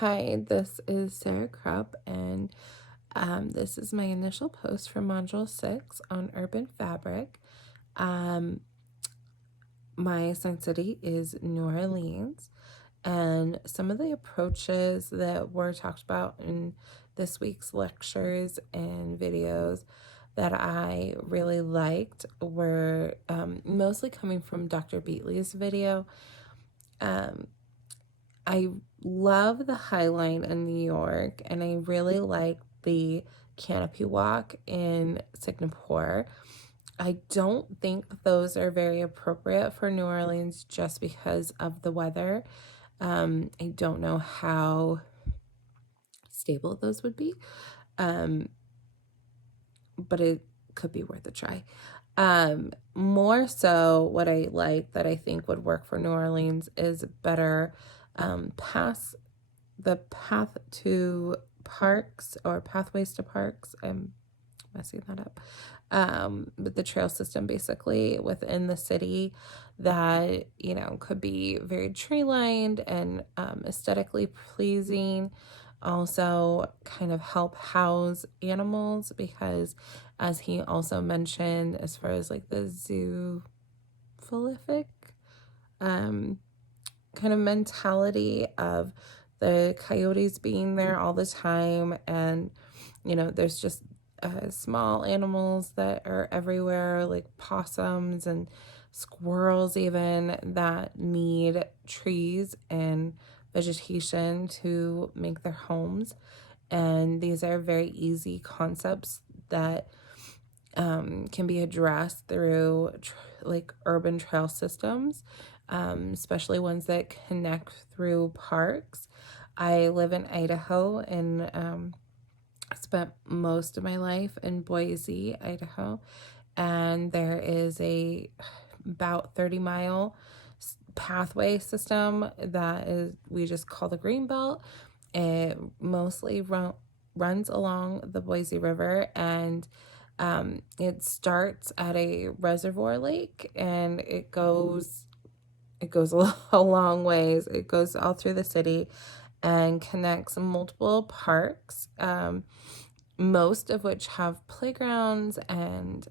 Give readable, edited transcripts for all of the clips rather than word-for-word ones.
Hi, this is Sarah Krupp, and this is my initial post for Module 6 on urban fabric. Um, my assigned city is New Orleans, and some of the approaches that were talked about in this week's lectures and videos that I really liked were mostly coming from Dr. Beatley's video. Um, I love the High Line in New York, and I really like the canopy walk in Singapore. I don't think those are very appropriate for New Orleans just because of the weather. I don't know how stable those would be, but it could be worth a try. More so, what I like that I think would work for New Orleans is better path to parks or pathways to parks. I'm messing that up. But the trail system basically within the city that, could be very tree lined and aesthetically pleasing. Also, kind of help house animals because, as he also mentioned, as far as like the zoophilic kind of mentality of the coyotes being there all the time, and there's just small animals that are everywhere, like possums and squirrels even, that need trees and vegetation to make their homes. And these are very easy concepts that can be addressed through like urban trail systems, especially ones that connect through parks. I live in Idaho, and spent most of my life in Boise, Idaho, and there is a about 30-mile pathway system that is we just call the Green Belt. It mostly runs along the Boise River, and it starts at a reservoir lake, and it goes a long ways. It goes all through the city and connects multiple parks, most of which have playgrounds and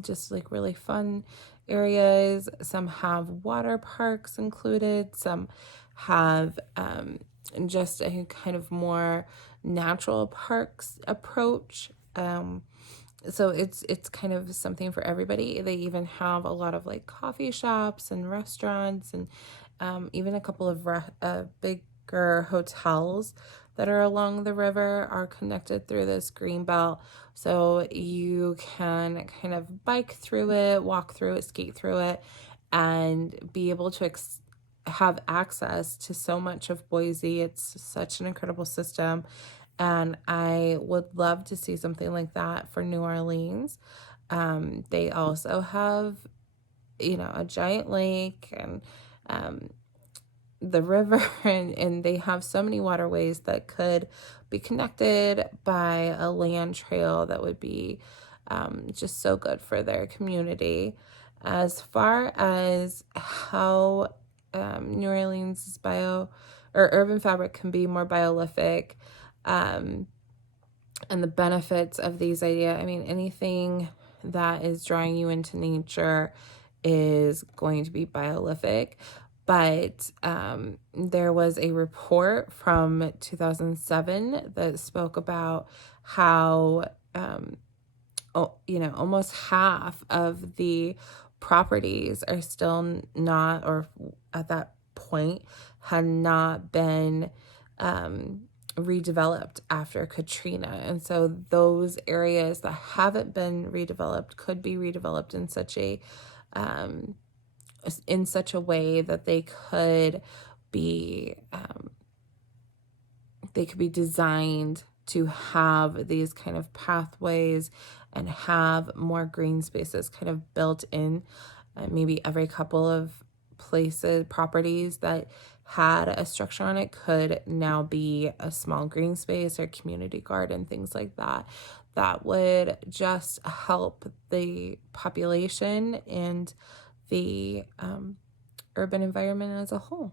just like really fun areas. Some have water parks included. Some have just a kind of more natural parks approach. So it's kind of something for everybody. They even have a lot of like coffee shops and restaurants, and even a couple of bigger hotels that are along the river are connected through this green belt. So you can kind of bike through it, walk through it, skate through it, and be able to have access to so much of Boise. It's such an incredible system. And I would love to see something like that for New Orleans. They also have, a giant lake and the river, and they have so many waterways that could be connected by a land trail that would be just so good for their community. As far as how New Orleans urban fabric can be more biolithic, and the benefits of these ideas. I mean, anything that is drawing you into nature is going to be biolithic. But there was a report from 2007 that spoke about how, almost half of the properties are still not, or at that point, had not been redeveloped after Katrina. And so those areas that haven't been redeveloped could be redeveloped in such a way that they could be designed to have these kind of pathways and have more green spaces kind of built in. Maybe every couple of properties that had a structure on it could now be a small green space or community garden, things like that. That would just help the population and the urban environment as a whole.